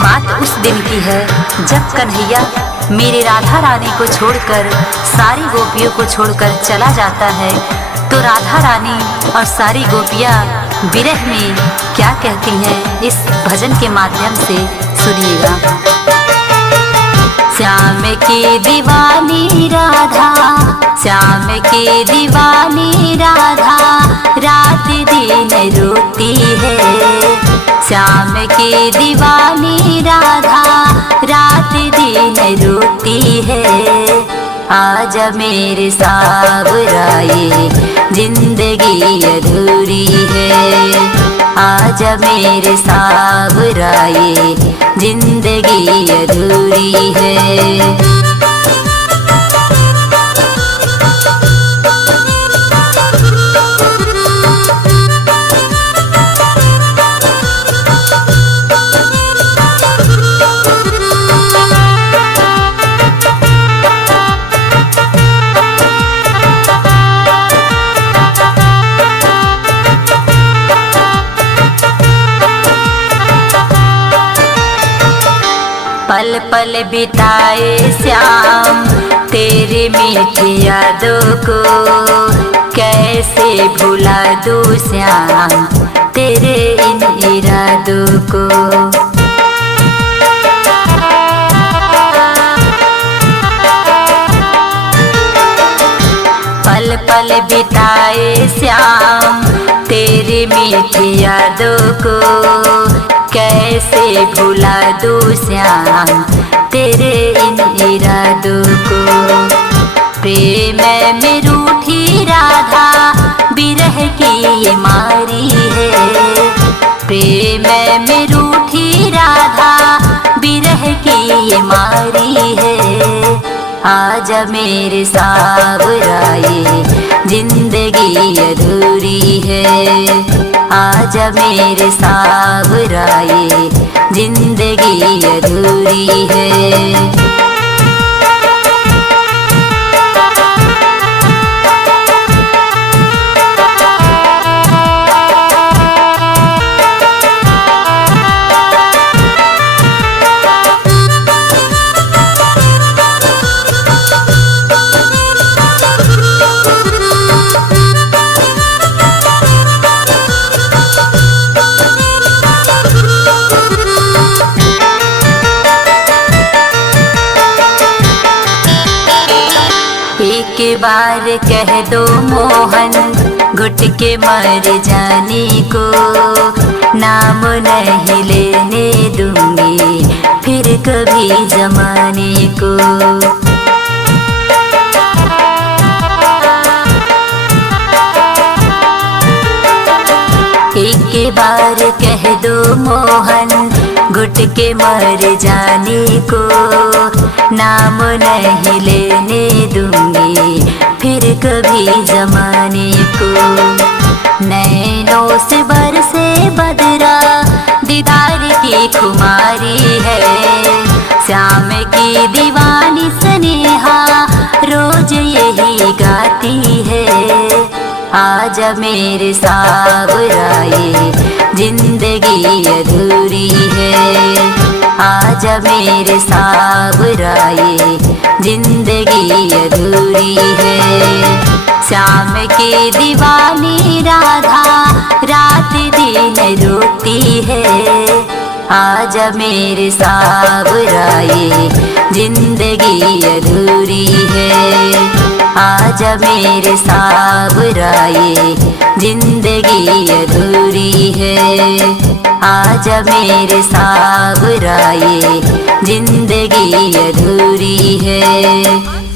बात उस दिन की है जब कन्हैया मेरी राधा रानी को छोड़कर सारी गोपियों को छोड़कर चला जाता है। तो राधा रानी और सारी गोपियाँ विरह में क्या कहती हैं इस भजन के माध्यम से सुनिएगा। श्याम की दीवानी राधा, श्याम की दीवानी राधा, रात दिन रोती है। श्याम की दीवानी राधा, रात दिन रोती है। आजा मेरे सावराए जिंदगी अधूरी है। आजा मेरे सावराए जिंदगी अधूरी है। पल पल बिताए श्याम तेरी मीठी यादों को, कैसे भुला दूं श्याम तेरे इन इरादों को। पल पल बिताए श्याम तेरी मीठी यादों को, कैसे भुला दूं श्याम तेरे इन इरादों को। प्रेम में रूठी राधा विरह की ये मारी है। प्रेम में रूठी राधा विरह की ये मारी है। आजा मेरे सावराए जिंदगी अधूरी है। आजा मेरे सावराए जिंदगी अधूरी है। एक बार कह दो मोहन घुट के मर जाने को, नाम नहीं लेने दूंगी फिर कभी जमाने को। एक बार कह दो मोहन घुट के मर जाने को, नाम नहीं लेने दूंगी फिर कभी जमाने को। नैनों से बरसे बदरा दीदार की खुमारी है। श्याम की दीवानी स्नेहा रोज यही गाती है। आजा मेरे सावराए जिंदगी अधूरी है। आजा मेरे सावराए जिंदगी अधूरी है। श्याम की दीवानी राधा रात दिन रोती है। आजा मेरे सावराए जिंदगी अधूरी है। आजा मेरे सावराए जिंदगी अधूरी है। आजा मेरे सावराए जिंदगी अधूरी है।